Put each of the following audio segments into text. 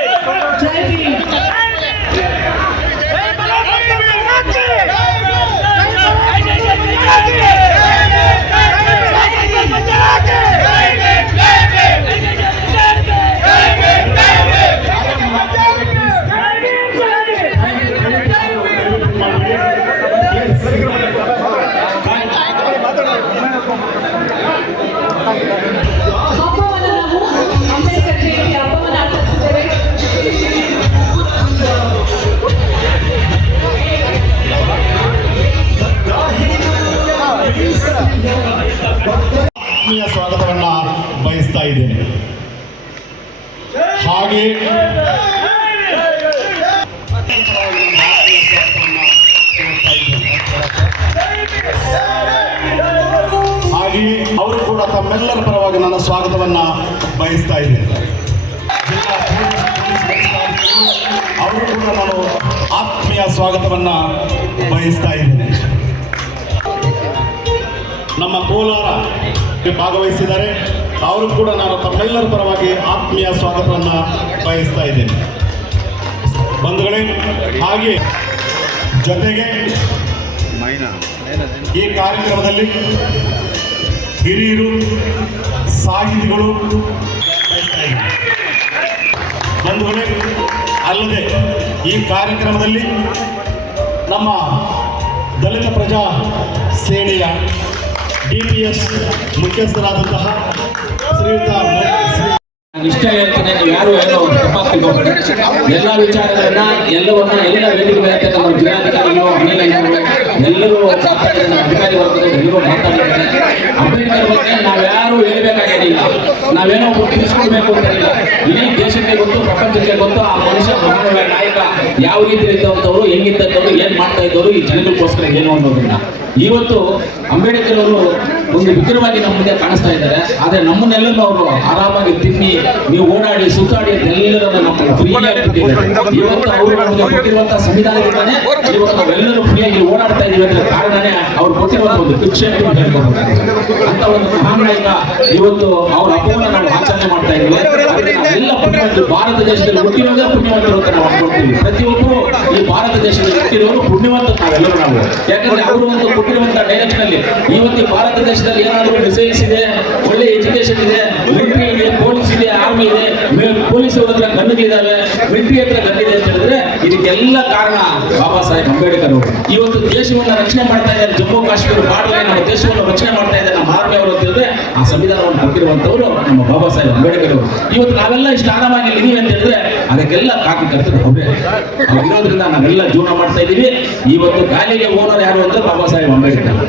ಹಬ್ಬವನ್ನು ಹಾಗೆ ಹಾಗೆ ಅವರು ಕೂಡ ತಮ್ಮೆಲ್ಲರ ಪರವಾಗಿ ನನ್ನ ಸ್ವಾಗತವನ್ನ ಬಯಸ್ತಾ ಇದ್ದೇನೆ. ಅವರು ಕೂಡ ನಾನು ಆತ್ಮೀಯ ಸ್ವಾಗತವನ್ನ ಬಯಸ್ತಾ ಇದ್ದೇನೆ. ನಮ್ಮ ಕೋಲಾರ ಭಾಗವಹಿಸಿದ್ದಾರೆ. ಅವರು ಕೂಡ ನಾನು ತಮ್ಮೆಲ್ಲರ ಪರವಾಗಿ ಆತ್ಮೀಯ ಸ್ವಾಗತವನ್ನು ಬಯಸ್ತಾ ಇದ್ದೇನೆ. ಬಂಧುಗಳೇ, ಹಾಗೆ ಜೊತೆಗೆ ಈ ಕಾರ್ಯಕ್ರಮದಲ್ಲಿ ಹಿರಿಯರು, ಸಾಹಿತಿಗಳು ಬಂಧುಗಳೇ, ಅಲ್ಲದೆ ಈ ಕಾರ್ಯಕ್ರಮದಲ್ಲಿ ನಮ್ಮ ದಲಿತ ಪ್ರಜಾ ಸೇನೆಯ ಡಿ ಪಿ ಎಸ್ ಮುಖ್ಯಸ್ಥರಾದಂತಹ ಇಷ್ಟ ಹೇಳ್ತೇನೆ, ನೀವು ಯಾರು ಏನೋ ತಪ್ಪಾಗಿ ತಿಳ್ಕೊಬೇಡಿ ಎಲ್ಲ ವಿಚಾರಗಳನ್ನ, ಎಲ್ಲವನ್ನ ಎಲ್ಲ ವೇದಿಕೆ ಮೇಲೆ ನಮ್ಮ ಜಿಲ್ಲಾಧಿಕಾರಿಗಳು ಅನಿಲ ಎಲ್ಲರೂ ಅಧಿಕಾರಿ ವರ್ಗದವರು ಎಲ್ಲರೂ ಮಾತಾಡ್ತಾರೆ. ಅಂಬೇಡ್ಕರ್ ಬಗ್ಗೆ ನಾವ್ಯಾರು ಹೇಳಬೇಕಾಗಿಲ್ಲ. ನಾವೇನೋ ತಿಳಿಸ್ಕೊಡ್ಬೇಕು ಅಂತ ಇಲ್ಲ ಇಡೀ ದೇಶಕ್ಕೆ ಗೊತ್ತು, ಪ್ರಪಂಚಕ್ಕೆ ಗೊತ್ತು, ಆ ಮನುಷ್ಯ ಮಹಾನುಭಾವ ನಾಯಕ ಯಾವ ರೀತಿ ಇದ್ದವಂಥವ್ರು ಹೆಂಗಿದ್ದವರು ಏನ್ ಮಾಡ್ತಾ ಇದ್ದವರು, ಈ ಜನಗಳಿಗೋಸ್ಕರ ಏನು ಅನ್ನೋದನ್ನ ಇವತ್ತು ಅಂಬೇಡ್ಕರ್ ಅವರು ಒಂದು ವಿಗ್ರಹವಾಗಿ ನಮ್ಮ ಮುಂದೆ ಕಾಣಿಸ್ತಾ ಇದ್ದಾರೆ. ಆದ್ರೆ ನಮ್ಮನ್ನೆಲ್ಲರೂ ಅವರು ಆರಾಮಾಗಿ ತಿನ್ನಿ, ನೀವು ಓಡಾಡಿ, ಸುತ್ತಾಡಿ ಎಲ್ಲರನ್ನ ಅವರು ಕೊಟ್ಟಿರುವಂತಹ ಸಂವಿಧಾನದಿಂದಾನೆ ಇವತ್ತು ಫ್ರೀಯಾಗಿ ಓಡಾಡ್ತಾ ಇದೀವಿ ಅಂತ ಕಾರಣನೇ ಅವ್ರು ಕೊಟ್ಟಿರುವಂತಹ ಒಂದು ಶಿಕ್ಷೆ ಅಂತ ಹೇಳ್ಬೋದು. ಅಂತ ಒಂದು ಕಾರಣದಿಂದ ಇವತ್ತು ಅವ್ರ ಹಬ್ಬವನ್ನು ನಾವು ಆಚರಣೆ ಮಾಡ್ತಾ ಇದ್ದೀವಿ ಎಲ್ಲ ಪುಣ್ಯವಂತರು, ಭಾರತ ದೇಶದಲ್ಲಿ ಹುಟ್ಟಿರೋದೇ ಪುಣ್ಯವಂತರು ಅಂತ ನಾವು ಅನ್ಕೊಳ್ತೀವಿ ಪ್ರತಿಯೊಬ್ಬರು ಈ ಭಾರತ ದೇಶದಲ್ಲಿ ಹುಟ್ಟಿರೋರು ಪುಣ್ಯವಂತ ನಾವೆಲ್ಲರೂ ನಾವು. ಯಾಕಂದ್ರೆ ಅವರು ಒಂದು ಕೊಟ್ಟಿರುವಂತಹ ಡೈರೆಕ್ಷನ್ ಅಲ್ಲಿ. ಇವತ್ತು ಭಾರತ ಭಾರತ ದೇಶದಲ್ಲಿ ಏನಾದರೂ ಮಿಸೈಲ್ಸ್ ಇದೆ, ಒಳ್ಳೆ ಎಜುಕೇಶನ್ ಇದೆ ಮಿಲಿಟರಿ ಇದೆ ಪೊಲೀಸ್ ಇದೆ ಆರ್ಮಿ ಇದೆ ಪೊಲೀಸ್ ಹತ್ರ ಗನ್ಗಳಿದಾವೆ ಮಿಲಿಟರಿ ಹತ್ರ ಗನ್ನಿದೆ ಅಂತ ಹೇಳಿದ್ರೆ ಇದಕ್ಕೆಲ್ಲ ಕಾರಣ ಬಾಬಾ ಸಾಹೇಬ್ ಅಂಬೇಡ್ಕರ್ ಅವರು. ಇವತ್ತು ದೇಶವನ್ನು ರಕ್ಷಣೆ ಮಾಡ್ತಾ ಇದ್ದಾರೆ, ಜಮ್ಮು ಕಾಶ್ಮೀರ ಬಾರ್ಡರ್ ನಮ್ಮ ದೇಶವನ್ನು ರಕ್ಷಣೆ ಮಾಡ್ತಾ ಇದ್ದಾರೆ, ನಮ್ಮ ಆರ್ಮಿ ಅವರು ಅಂತ ಹೇಳಿದ್ರೆ ಆ ಸಂವಿಧಾನವನ್ನು ಹಾಕಿರುವಂತವರು ನಮ್ಮ ಬಾಬಾ ಸಾಹೇಬ್ ಅಂಬೇಡ್ಕರ್ ಅವರು. ಇವತ್ತು ನಾವೆಲ್ಲ ಇಷ್ಟು ಆರಾಮಾಗಿ ಇದೀವಿ ಅಂತ ಹೇಳಿದ್ರೆ ಅದಕ್ಕೆಲ್ಲ ಕಾರಣಕರ್ತರು ಅವರೇ ಅವ್ರು. ಇರೋದ್ರಿಂದ ನಾವೆಲ್ಲ ಜೀವನ ಮಾಡ್ತಾ ಇದ್ದೀವಿ. ಇವತ್ತು ಗಾಲಿಗೆ ಓನರ್ ಯಾರು ಅಂದ್ರೆ ಬಾಬಾ ಸಾಹೇಬ್ ಅಂಬೇಡ್ಕರ್.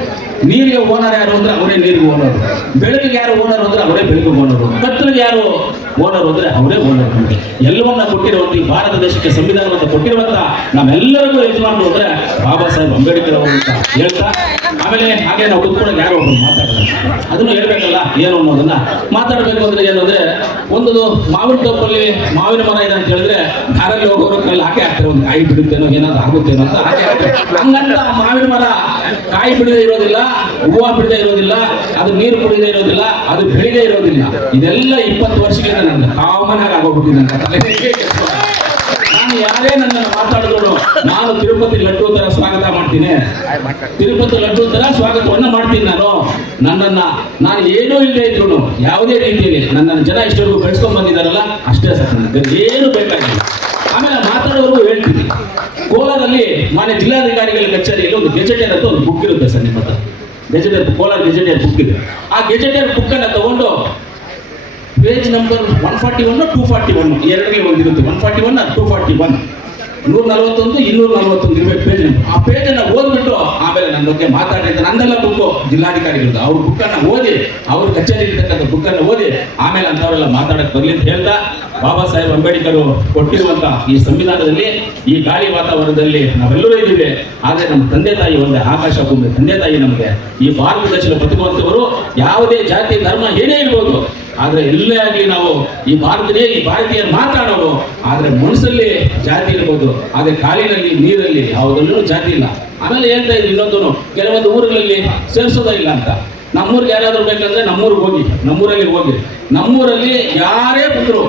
ನೀರಿಗೆ ಓನರ್ ಯಾರು ಅಂದ್ರೆ ಅವರೇ ನೀರಿಗೆ ಓನರ್. ಬೆಳಕಿಗೆ ಯಾರು ಓನರ್ ಅಂದ್ರೆ ಅವರೇ ಬೆಳಕಿಗೆ ಓನರ್. ಕತ್ತಲಿಗೆ ಯಾರು ಓನರ್ ಅಂದ್ರೆ ಅವರೇ ಓನರ್. ಎಲ್ಲವನ್ನ ಕೊಟ್ಟಿರುವಂತ ಈ ಭಾರತ ದೇಶಕ್ಕೆ ಸಂವಿಧಾನವನ್ನು ಕೊಟ್ಟಿರುವಂತ ನಾವೆಲ್ಲರಿಗೂ ಯಜಮಾನರು ಅಂದ್ರೆ ಬಾಬಾ ಸಾಹೇಬ್ ಅಂಬೇಡ್ಕರ್ ಅವರು ಅಂತ ಹೇಳ್ತಾ, ಆಮೇಲೆ ಹಾಗೆ ನಾವು ಕೂತ್ಕೊಂಡು ಯಾರು ಒಬ್ಬರು ಮಾತಾಡೋದು ಅದನ್ನು ಹೇಳ್ಬೇಕಲ್ಲ, ಏನು ಅನ್ನೋದನ್ನ ಮಾತಾಡಬೇಕು ಅಂದ್ರೆ ಏನಂದ್ರೆ ಒಂದು ಮಾವಿನ ತೋಪಲ್ಲಿ ಮಾವಿನ ಮರ ಇದೆ ಅಂತ ಹೇಳಿದ್ರೆ ದಾರಲ್ಲಿ ಹೋಗೋರು ಕೈಲಿ ಹಾಕಿ ಹಾಕ್ತಾರೆ. ಒಂದು ಕಾಯಿ ಬಿಡುತ್ತೇನೋ ಏನಾದ್ರು ಆಗುತ್ತೇನೋ ಅಂತ ಹಾಕಿ ಹಾಕ್ತಾರೆ. ಹಂಗಂತ ಮಾವಿನ ಮರ ಕಾಯಿ ಬಿಡದೆ ಇರೋದಿಲ್ಲ ಹೂವು ಬಿಡದೆ ಇರೋದಿಲ್ಲ, ಅದು ನೀರು ಕುಡಿದೇ ಇರೋದಿಲ್ಲ, ಅದು ಬೆಳಿದೇ ಇರೋದಿಲ್ಲ. ಇದೆಲ್ಲ ಇಪ್ಪತ್ತು ವರ್ಷಗಳಿಂದ ನನ್ನ ಕಾಮನ್ ಆಗಿ ಆಗೋಗ್ಬಿಟ್ಟಿದೆ ನನ್ನ ತಲೆಗೆ ನಾನು ಯಾರೇ ನನ್ನನ್ನು ಮಾತಾಡಿದ್ರು ನಾನು ತಿರುಪತಿ ಲಡ್ಡು ತರ ಸ್ವಾಗತ ಮಾಡ್ತೀನಿ. ತಿರುಪತಿ ಲಡ್ಡು ತರ ಸ್ವಾಗತವನ್ನ ಮಾಡ್ತೀನಿ ನಾನು. ನನ್ನನ್ನ, ನಾನು ಏನೂ ಇಲ್ಲದೆ ಇದ್ರು ಯಾವುದೇ ರೀತಿಯಲ್ಲಿ ನನ್ನನ್ನು ಜನ ಇಷ್ಟವರೆಗೂ ಬೆಳೆಸ್ಕೊಂಡ್ ಬಂದಿದ್ದಾರಲ್ಲ, ಅಷ್ಟೇ ಸರ್ ನನಗೆ. ಏನು ಬೇಕಾಗಿಲ್ಲ. ಆಮೇಲೆ ಮಾತಾಡೋರು ಹೇಳ್ತೀನಿ. ಕೋಲಾರಲ್ಲಿ ಮಾನ್ಯ ಜಿಲ್ಲಾಧಿಕಾರಿಗಳ ಕಚೇರಿಯಲ್ಲಿ ಒಂದು ಗೆಜೆಟ್ ಅಂತ ಒಂದು ಬುಕ್ ಇರುತ್ತೆ ಸರ್ ನಿಮ್ಮ ಹತ್ರ. ಗೆಜೆಟರ್ ಕೋಲಾರ ಗೆಜೆಟರ್ ಬುಕ್ ಇದೆ. ಆ ಗೆಜೆಟರ್ ಬುಕ್ ಅನ್ನ ತಗೊಂಡು page number one forty one two forty one ಎರಡನೇ ಒಂದಿರುತ್ತೆ one forty one two forty one ನೂರ ನಲವತ್ತೊಂದು ಇನ್ನೂರ ನಲವತ್ತೊಂದು ಇರಬೇಕು ಪೇಜ್ ಆ ಪೇಜನ್ನು ಓದ್ಬಿಟ್ಟು, ಆಮೇಲೆ ನನ್ನ ಬಗ್ಗೆ ಅಂತ ನಂದೆಲ್ಲ ಬುಕ್ ಜಿಲ್ಲಾಧಿಕಾರಿಗಳದ್ದು. ಅವ್ರ ಬುಕ್ಕನ್ನು ಓದಿ, ಅವ್ರ ಕಚೇರಿ ಇರ್ತಕ್ಕಂಥ ಬುಕ್ಕನ್ನು ಓದಿ, ಆಮೇಲೆ ಅಂತವರೆಲ್ಲ ಮಾತಾಡಕ್ಕೆ ಬರಲಿ ಅಂತ ಹೇಳ್ತಾ ಬಾಬಾ ಸಾಹೇಬ್ ಅಂಬೇಡ್ಕರ್ ಕೊಟ್ಟಿರುವಂಥ ಈ ಸಂವಿಧಾನದಲ್ಲಿ, ಈ ಗಾಳಿ ವಾತಾವರಣದಲ್ಲಿ ನಾವೆಲ್ಲರೂ ಇದ್ದೀವಿ. ಆದರೆ ನಮ್ಮ ತಂದೆ ತಾಯಿ ಒಂದೇ ಆಕಾಶ ಭೂಮಿ. ತಂದೆ ತಾಯಿ ನಮಗೆ ಈ ಭಾರತ ದೇಶದ ಬದುಕುವಂತವರು ಯಾವುದೇ ಜಾತಿ, ಧರ್ಮ, ಏನೇ ಇರ್ಬೋದು. ಆದ್ರೆ ಎಲ್ಲೇ ಆಗಲಿ ನಾವು ಈ ಭಾರತದೇ ಈ ಭಾರತೀಯ ಮಾತಾಡೋದು. ಆದ್ರೆ ಮನಸ್ಸಲ್ಲಿ ಜಾತಿ ಇರ್ಬೋದು, ಆದ್ರೆ ಕಾಲಿನಲ್ಲಿ ನೀರಲ್ಲಿ ಯಾವುದಲ್ಲೂ ಜಾತಿ ಇಲ್ಲ. ಆಮೇಲೆ ಹೇಳ್ತಾ ಇದ್ರು ಇನ್ನೊಂದು ಕೆಲವೊಂದು ಊರುಗಳಲ್ಲಿ ಸೇರಿಸೋದೇ ಇಲ್ಲ ಅಂತ. ನಮ್ಮೂರಿಗೆ ಯಾರಾದರೂ ಬೇಕಂದ್ರೆ ನಮ್ಮೂರಿಗೆ ಹೋಗಿ, ನಮ್ಮೂರಲ್ಲಿ ಹೋಗಿ. ನಮ್ಮೂರಲ್ಲಿ ಯಾರೇ ಬಂದ್ರು,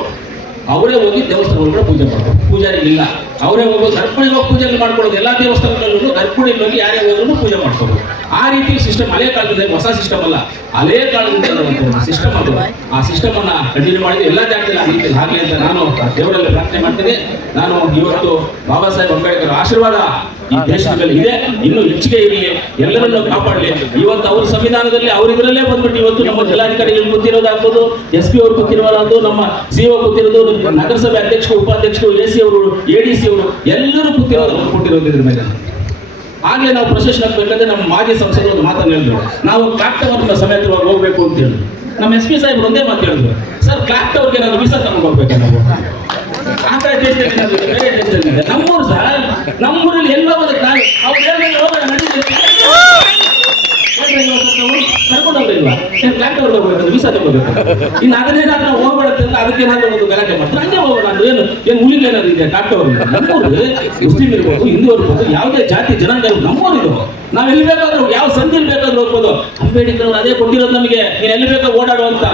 ಅವರೇ ಹೋಗಿ ದೇವಸ್ಥಾನಗಳು ಒಳಗಡೆ ಪೂಜೆ ಮಾಡ್ತಾರೆ ಪೂಜಾರಿಗಿಲ್ಲ ಅವರೇ ಹೋಗಿ ಹೋಗಿ ಪೂಜೆ ಮಾಡ್ಕೊಳ್ಳೋದು ಎಲ್ಲ ದೇವಸ್ಥಾನಗಳಲ್ಲೂ ಗರ್ಭಿಣಿಗೆ ಹೋಗಿ ಯಾರೇ ಹೋದ್ರು ಪೂಜೆ ಮಾಡ್ಕೋಬೋದು ಆ ರೀತಿ ಸಿಸ್ಟಮ್ ಹಳೆ ಕಾಲದಲ್ಲಿ ಹೊಸ ಸಿಸ್ಟಮ್ ಅಲ್ಲ. ಹಳೆ ಕಾಲದಿಂದ ಸಿಸ್ಟಮ್ ಅದು. ಆ ಸಿಸ್ಟಮ್ ಅನ್ನ ಕಂಟಿನ್ಯೂ ಮಾಡಿದ್ರೆ ಎಲ್ಲ ಜಾಗದಲ್ಲಿ ಆ ಆಗಲಿ ಅಂತ ನಾನು ದೇವರಲ್ಲಿ ಪ್ರಾರ್ಥನೆ ಮಾಡ್ತೇನೆ. ನಾನು ಇವತ್ತು ಬಾಬಾ ಸಾಹೇಬ್ ಅಂಬೇಡ್ಕರ್ ಆಶೀರ್ವಾದ ಈ ದೇಶದಲ್ಲಿ ಇದೆ. ಇನ್ನು ಹೆಚ್ಚಿಗೆ ಇರಲಿ. ಎಲ್ಲರನ್ನೂ ಕಾಪಾಡಲಿ. ಇವತ್ತು ಅವ್ರ ಸಂವಿಧಾನದಲ್ಲಿ ಅವ್ರ ಇದರಲ್ಲೇ ಬಂದ್ಬಿಟ್ಟು ಇವತ್ತು ನಮ್ಮ ಜಿಲ್ಲಾಧಿಕಾರಿಗಳು ಗೊತ್ತಿರೋದಾಗ್ಬೋದು ಎಸ್ ಪಿ ಅವ್ರು ಗೊತ್ತಿರೋದು ನಮ್ಮ ಸಿ ಕೂತಿರೋದು ಗೊತ್ತಿರೋದು ನಗರಸಭೆ ಅಧ್ಯಕ್ಷರು, ಉಪಾಧ್ಯಕ್ಷರು ಎ ಸಿ ಅವರು ಎ ಡಿ ಸಿ ಅವರು ಎಲ್ಲರೂ ಕೂತಿರೋರು ಕೊಟ್ಟಿರೋದು ಇದ್ರ ಮೇಲೆ. ಆಗ್ಲೇ ನಾವು ಪ್ರೊಸೆಷನ್ ಹಾಕ್ಬೇಕಂದ್ರೆ ನಮ್ಮ ಮಾಜಿ ಸಂಸದರು ಒಂದು ಮಾತನ್ನು ಹೇಳಿದ್ರು. ನಾವು ಕ್ಲಾಕ್ ಟವರ್ನ ಸಮೇತವಾಗಿ ಹೋಗ್ಬೇಕು ಅಂತ ಹೇಳಿದ್ರು. ನಮ್ಮ ಎಸ್ ಪಿ ಸಾಹೇಬ್ರು ಒಂದೇ ಮಾತು ಹೇಳಿದ್ರು. ಸರ್ ಕ್ಲಾಕ್ ಅವ್ರಿಗೆ ಏನಾದ್ರು ವೀಸಾ ತಗೊಂಡು ಹೋಗ್ಬೇಕು ನಾವು? ಆ ದೇಶದಲ್ಲಿ ಬೇರೆ ದೇಶದಲ್ಲಿ. ನಮ್ಮೂರು ಸರ್ ನಮ್ಮೂರಲ್ಲಿ ಎಲ್ಲ ಹೋದಕ್ಕೆ ನಾವು ಅವ್ರು ಹೇಳಿದ್ರೆ ಹೋಗೋಣ ನಡೀಲಿ. ಹೇಳ್ರಿ ಇವತ್ತು ನಾವು ಕರ್ಕೊಂಡು ಹೋಗ್ಲಿಲ್ವಾ? ಏನ್ ಕ್ಲಾಕ್ ಟವರ್ ಹೋಗ್ಬೇಕು ವೀಸಾ ತಗೋಬೇಕು? ಇನ್ನು ಅದನ್ನೇ ನಾವು ಹೋಗ್ಬೇಡ ಅಂತ ಅದಕ್ಕೆ ಏನಾದ್ರು ಒಂದು ಗಲಾಟೆ ಮಾಡ್ತಾರೆ. ಹಂಗೆ ಹೋಗೋಣ ಏನು ಏನು ಉಳಿಗೆ ಏನಾದ್ರು ಇದೆ ಡಾಕ್ಟರ್ ನಮ್ಮವರು ಮುಸ್ಲಿಂ ಇರ್ಬೋದು ಹಿಂದೂ ಇರ್ಬೋದು, ಯಾವುದೇ ಜಾತಿ ಜನಾಂಗ ನಮ್ಮವರು ಇದು. ನಾವು ಎಲ್ಲಿ ಬೇಕಾದ್ರೂ ಯಾವ ಸಂಧಿಲಿ ಬೇಕಾದ್ರೂ ಹೋಗ್ಬೋದು. ಅಂಬೇಡ್ಕರ್ ಅದೇ ಕೊಟ್ಟಿರೋದು ನಮಗೆ. ನೀನು ಎಲ್ಲಿ ಬೇಕಾದ್ರೂ ಓಡಾಡು ಅಂತ.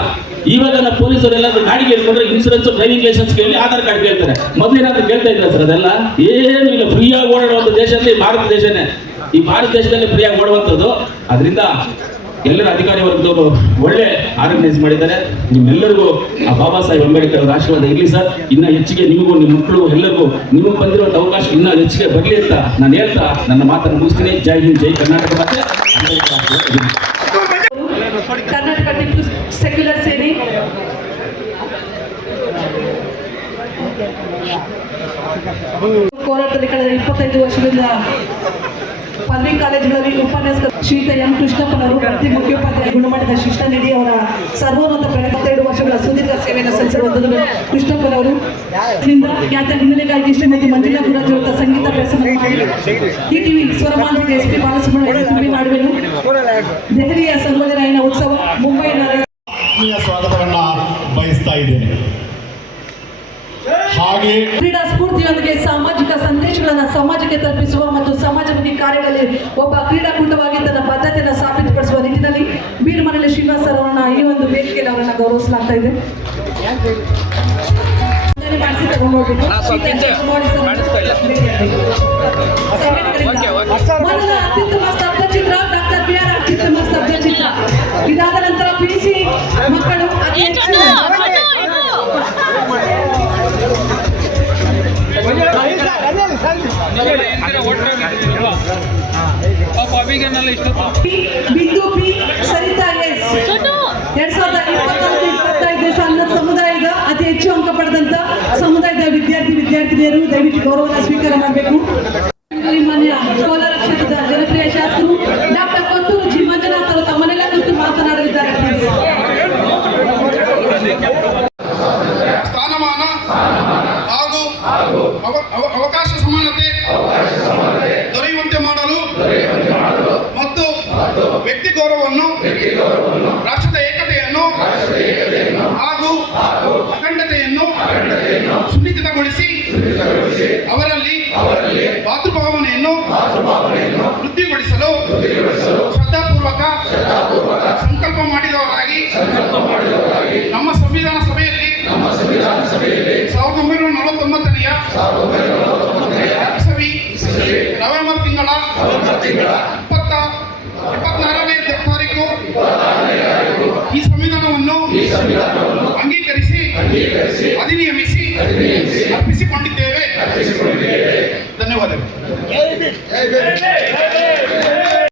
ಇವಾಗ ನಾವು ಪೊಲೀಸರು ಎಲ್ಲಾದ್ರೂ ಗಾಡಿಗೆ ಇಟ್ಕೊಂಡ್ರೆ ಇನ್ಸೂರೆನ್ಸ್ ಡ್ರೈವಿಂಗ್ ಲೈಸೆನ್ಸ್ ಕೇಳಿ ಆಧಾರ್ ಕಾರ್ಡ್ ಕೇಳ್ತಾರೆ. ಮೊದಲೇನಾದ್ರೂ ಕೇಳ್ತಾ ಇದ್ದಾರೆ ಸರ್ ಅದೆಲ್ಲ? ಏನು ಇಲ್ಲ ಫ್ರೀಯಾಗಿ ಓಡಾಡುವಂಥ ದೇಶ ಅಂದ್ರೆ ಭಾರತ ದೇಶನೇ. ಈ ಭಾರತ ದೇಶದಲ್ಲಿ ಫ್ರೀಯಾಗಿ ಓಡುವಂಥದ್ದು. ಅದರಿಂದ ಎಲ್ಲರ ಅಧಿಕಾರಿ ವರ್ಗದವರು ಒಳ್ಳೆ ಆರ್ಗನೈಸ್ ಮಾಡಿದ್ದಾರೆ. ನಿಮ್ಮೆಲ್ಲರಿಗೂ ಆ ಬಾಬಾ ಸಾಹೇಬ್ ಅಂಬೇಡ್ಕರ್ ಅವರ ಆಶೀರ್ವಾದ ಇರಲಿ ಸರ್. ಇನ್ನ ಹೆಚ್ಚಿಗೆ ನಿಮಗೂ, ನಿಮ್ಮ ಮಕ್ಕಳು ಎಲ್ಲರಿಗೂ ನಿಮಗೆ ಬಂದಿರುವಂತ ಅವಕಾಶ ಇನ್ನ ಹೆಚ್ಚಿಗೆ ಬರಲಿ ಅಂತ ನಾನು ಹೇಳ್ತಾ ನನ್ನ ಮಾತನ್ನು ಮುಗಿಸ್ತೀನಿ. ಜೈ ಹಿಂದ್, ಜೈ ಕರ್ನಾಟಕ ಮತ್ತೆ ಕರ್ನಾಟಕ ಸೆಕ್ಯುಲರ್ ಸೇನೆ ಹೋರಾಟದಲ್ಲಿ ಕಳೆದ ಇಪ್ಪತ್ತೈದು ವರ್ಷದಿಂದ ಪದವಿ ಕಾಲೇಜುಗಳಲ್ಲಿ ಉಪನ್ಯಾಸಕ ಶ್ರೀತ ಎಂ ಕೃಷ್ಣಪ್ಪನವರು ಪ್ರತಿ ಮುಖ್ಯೋಪಾಧ್ಯಾಯ ಗುಣಮಟ್ಟದ ಶಿಕ್ಷಣ ನೀಡಿ ಅವರ ಸರ್ವೋನ್ನತ ಇಪ್ಪತ್ತೆರಡು ವರ್ಷಗಳ ಸುದೀರ್ಘ ಸೇವೆಯನ್ನು ಸಲ್ಲಿಸಿರುವಂಥದ್ದು ಕೃಷ್ಣಪ್ಪನವರು ಖ್ಯಾತ ಹಿನ್ನೆಲೆ ಗಾಯಕಿ ಶ್ರೀಮತಿ ಮಂಜುಳಾ ಗುರಾಜ್ ಸಂಗೀತ ಪ್ರಸಂಗ ಮಾಡಿ ಟಿವಿ ಸ್ವರಮಾನ ಎಸ್ ಪಿ ಬಾಲಸುಬ್ರಹ್ಮಣ್ಯ ಮಾಡುವೆನು. ದೆಹಲಿಯ ಸರ್ವಜನಾಯನ ಉತ್ಸವ ಮುಂಬೈನ ಆತ್ಮೀಯ ಸ್ವಾಗತವನ್ನ ಬಯಸ್ತಾ ಇದ್ದೇನೆ ಹಾಗೆ ಕ್ರೀಡಾ ಸ್ಫೂರ್ತಿಯೊಂದಿಗೆ ಸಾಮಾಜಿಕ ಸಂದೇಶಗಳನ್ನು ಸಮಾಜಕ್ಕೆ ತಲುಪಿಸುವ ಮತ್ತು ಸಮಾಜಮುಖಿ ಕಾರ್ಯಗಳಲ್ಲಿ ಒಬ್ಬ ಕ್ರೀಡಾಕೂಟವಾಗಿ ತನ್ನ ಬದ್ಧತೆಯನ್ನು ಸಾಬೀತುಪಡಿಸುವ ನಿಟ್ಟಿನಲ್ಲಿ ಬೀರುಮನೆಯಲ್ಲಿ ಶ್ರೀನಿವಾಸ ಅವರನ್ನ ಈ ಒಂದು ವೇದಿಕೆಯಲ್ಲಿ ಅವರನ್ನ ಗೌರವಿಸಲಾಗ್ತಾ ಇದೆ. ಸ್ತಬ್ಧ ಚಿತ್ರ ಡಾಕ್ಟರ್ ಬಿ ಆರ್ ಅತ್ಯುತ್ತಮ ಸ್ತಬ್ಧ ಚಿತ್ರ. ಇದಾದ ನಂತರ ಪಿ ಸಿ ಮಕ್ಕಳು ವಿದ್ಯಾರ್ಥಿನಿಯರು, ದಯವಿಟ್ಟು ಗೌರವನ ಸ್ವೀಕಾರ ಮಾಡಬೇಕು ಮಾನ್ಯ ಕೋಲಾರ ಕ್ಷೇತ್ರದ ಜನಪ್ರಿಯ ಶಾಸಕರು ಡಾಕ್ಟರ್ ಕೊತ್ತೂರು ಜಿ ಮಂಜುನಾಥ್ ಅವರು ತಮ್ಮನೆಲ್ಲ ಕುರಿತು ಮಾತನಾಡಲಿದ್ದಾರೆ. ಸ್ಥಾನಮಾನ ಹಾಗೂ ಅವ- ಅವ- ಅವಕಾಶ ಸಮಾನತೆ ದೊರೆಯುವಂತೆ ಮಾಡಲು ಮತ್ತು ವ್ಯಕ್ತಿ ಗೌರವವನ್ನು ರಾಷ್ಟ್ರದ ಏಕತೆಯನ್ನು ಹಾಗೂ ಅಖಂಡತೆಯನ್ನು ಸುನಿಶ್ಚಿತಗೊಳಿಸಿ ಅವರಲ್ಲಿ ಮಾತೃಭಾವನೆಯನ್ನು ವೃದ್ಧಿಗೊಳಿಸಲು ಶ್ರದ್ಧಾಪೂರ್ವಕ ಸಂಕಲ್ಪ ಮಾಡಿದವರಾಗಿ ನಮ್ಮ ಸಂವಿಧಾನ ಸಭೆಯಲ್ಲಿ ಸಾವಿರದ ಒಂಬೈನೂರ ನಲವತ್ತೊಂಬತ್ತನೆಯ ನವೆಂಬರ್ ತಿಂಗಳ ಈ ಸಂವಿಧಾನವನ್ನು ಅಂಗೀಕರಿಸಿ ಅಧಿನಿಯಮಿಸಿ ಅರ್ಪಿಸಿಕೊಂಡಿದ್ದೇವೆ. ಧನ್ಯವಾದಗಳು.